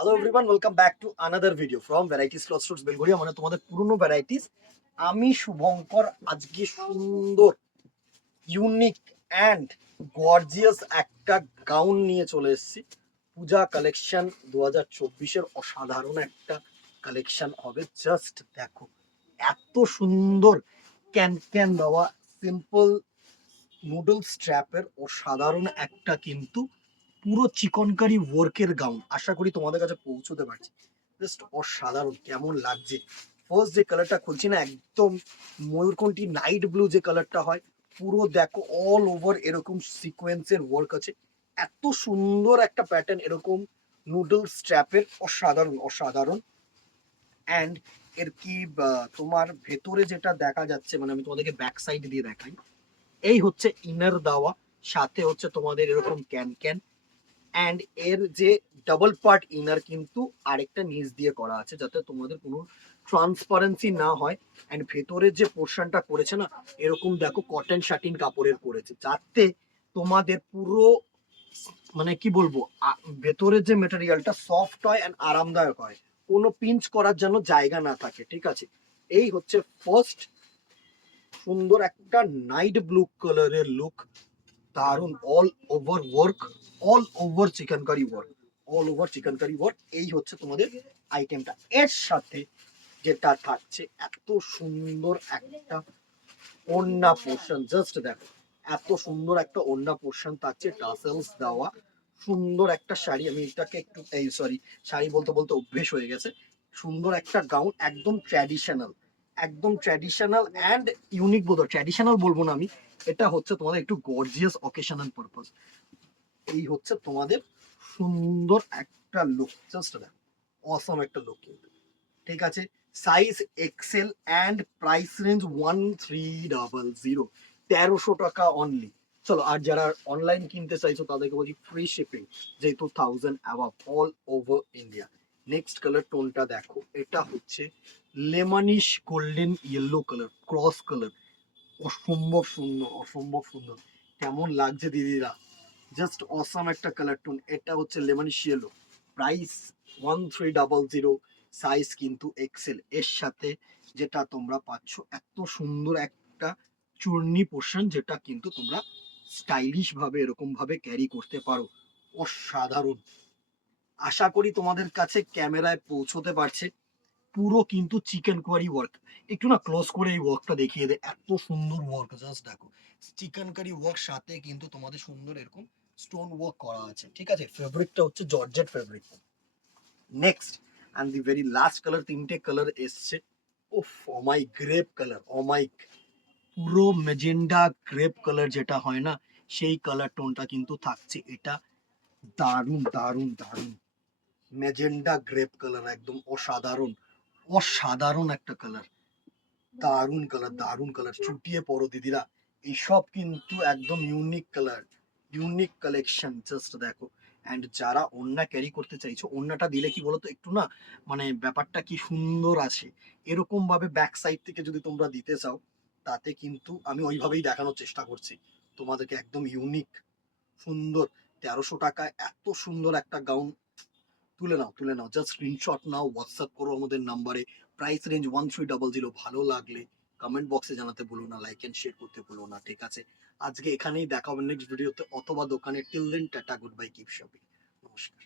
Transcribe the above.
Hello everyone, welcome back to another video from varieties cloth stores Belgharia. মানে তোমাদের পুরনো varieties. আমি শুভঙ্কর আজকে সুন্দর, ইউনিক অ্যান্ড গর্জিয়াস একটা গাউন নিয়ে চলে এসেছি। পূজা কালেকশন 2024-এর অসাধারণ একটা কালেকশন হবে। জাস্ট দেখো, এত সুন্দর ক্যান ক্যান দেওয়া সিম্পল নুডল স্ট্র্যাপের অসাধারণ একটা কিন্তু পুরো চিকনকারি ওয়ার্কের গাউন। আশা করি তোমাদের কাছে পৌঁছতে পারছি। জাস্ট অসাধারণ, কেমন লাগছে। ফার্স্ট যে কালারটা খুলছি না, একদম ময়ূরকণ্ঠী নাইট ব্লু যে কালারটা হয়, পুরো দেখো অল ওভার এরকম সিকোয়েন্সের ওয়ার্ক আছে। এত সুন্দর একটা প্যাটার্ন এরকম নুডল স্ট্র্যাপের, অসাধারণ অসাধারণ। অ্যান্ড এর কি তোমার ভেতরে যেটা দেখা যাচ্ছে, মানে আমি তোমাদেরকে ব্যাক সাইড দিয়ে দেখাই। এই হচ্ছে ইনার দেওয়া, সাথে হচ্ছে তোমাদের এরকম ক্যান ক্যান। অ্যান্ড এর যে ডাবল পার্ট ইনার কিন্তু আরেকটা নিচ দিয়ে করা আছে, যাতে তোমাদের কোনো ট্রান্সপারেন্সি না হয়। অ্যান্ড ভেতরের যে পোর্শনটা করেছে না, এরকম দেখো কটন শাটিন কাপড়ের করেছে, যাতে তোমাদের পুরো মানে কি বলবো, ভেতরের যে মেটেরিয়ালটা সফট হয় অ্যান্ড আরামদায়ক হয়, কোনো পিঞ্চ করার জন্য জায়গা না থাকে। ঠিক আছে, এই হচ্ছে ফার্স্ট সুন্দর একটা নাইট ব্লু কালারের লুক। দারুন, all over work, all over chikankari work, all over chikankari work. এই হচ্ছে তোমাদের আইটেমটা। এর সাথে যেটা থাকছে, এত সুন্দর একটা ওড়না পোর্শন। জাস্ট দেখো, এত সুন্দর একটা ওড়না পোর্শন থাকছে, টাসেলস দেওয়া। সুন্দর একটা শাড়ি, আমি এটাকে একটু এই সরি, শাড়ি বলতে বলতে অভ্যেস হয়ে গেছে। সুন্দর একটা গাউন, একদম ট্র্যাডিশনাল, একদম ট্র্যাডিশনাল অ্যান্ড ইউনিক। বোধ ট্র্যাডিশনাল বলবো না আমি, এটা হচ্ছে তোমাদের একটু গর্জিয়াস অকেশনাল পারপাস। এই হচ্ছে তোমাদের সুন্দর একটা লুক। জাস্ট দেখো, অসম একটা লুক কিন্তু। ঠিক আছে, size Excel and price range 1300, 1300 টাকা অনলি। চলো, আর যারা অনলাইন কিনতে চাইছো তাদেরকে বলছি ফ্রি শিপিং, যেহেতু 1000 above all over India. Next colour টোনটা দেখো, এটা হচ্ছে lemonish golden yellow colour, cross colour. অসম্ভব সুন্দর, অসম্ভব সুন্দর। কেমন লাগছে দিদিরা, জাস্ট অসাম একটা কালার টোন। এটা হচ্ছে লেমনিশ ইয়েলো, প্রাইস 1300, সাইজ কিন্তু এক্সেল। এর সাথে যেটা তোমরা পাচ্ছ, এত সুন্দর একটা চূর্ণি পোর্শন, যেটা কিন্তু তোমরা স্টাইলিশ ভাবে এরকম ভাবে ক্যারি করতে পারো। অসাধারণ। আশা করি তোমাদের কাছে ক্যামেরায় পৌঁছতে পারছে। পুরো কিন্তু চিকেন কারি ওয়ার্ক। একটু না ক্লোজ করে এই ওয়ার্কটা দেখিয়ে দে, এত সুন্দর ওয়ার্ক। জাস্ট দেখো, চিকেন কারি ওয়ার্ক, সাথে কিন্তু তোমাদের সুন্দর এরকম স্টোন ওয়ার্ক করা আছে। ঠিক আছে, ফেব্রিকটা হচ্ছে georgette fabric. Next and the very last colour, তিনটে কালার এসছে। ওফ, অমাই গ্রেপ কালার, অমাইক, পুরো মেজেন্ডা গ্রেপ কালার যেটা হয় না, সেই কালার টোনটা কিন্তু থাকছে। এটা দারুণ দারুণ দারুণ, মেজেন্ডা গ্রেপ কালার, একদম অসাধারণ, অসাধারণ একটা কালার। দারুণ কালার, দারুণ কালার, চুটিয়ে পড়ো দিদিরা। এইসব কিন্তু একদম unique colour, unique collection. Just দেখো। অ্যান্ড যারা ওড়না ক্যারি করতে চাইছো, ওড়নাটা দিলে কি বলতো, একটু না মানে ব্যাপারটা কি সুন্দর আছে। এরকম ভাবে ব্যাক সাইড থেকে যদি তোমরা দিতে চাও, তাতে কিন্তু আমি ওইভাবেই দেখানোর চেষ্টা করছি তোমাদেরকে, একদম ইউনিক সুন্দর। 1300 টাকায় এত সুন্দর একটা গাউন। তুলে নাও, তুলে নাও, জাস্ট স্ক্রিনশট নাও, হোয়াটসঅ্যাপ করো আমাদের নাম্বারে। Price range 1300। ভালো লাগলে কমেন্ট বক্সে জানাতে ভুলো না, লাইক এন্ড শেয়ার করতে ভুলো না। ঠিক আছে, আজকে এখানেই দেখা হবে নেক্সট ভিডিওতে অথবা দোকানে। Till then, tata, goodbye, keep shopping. নমস্কার।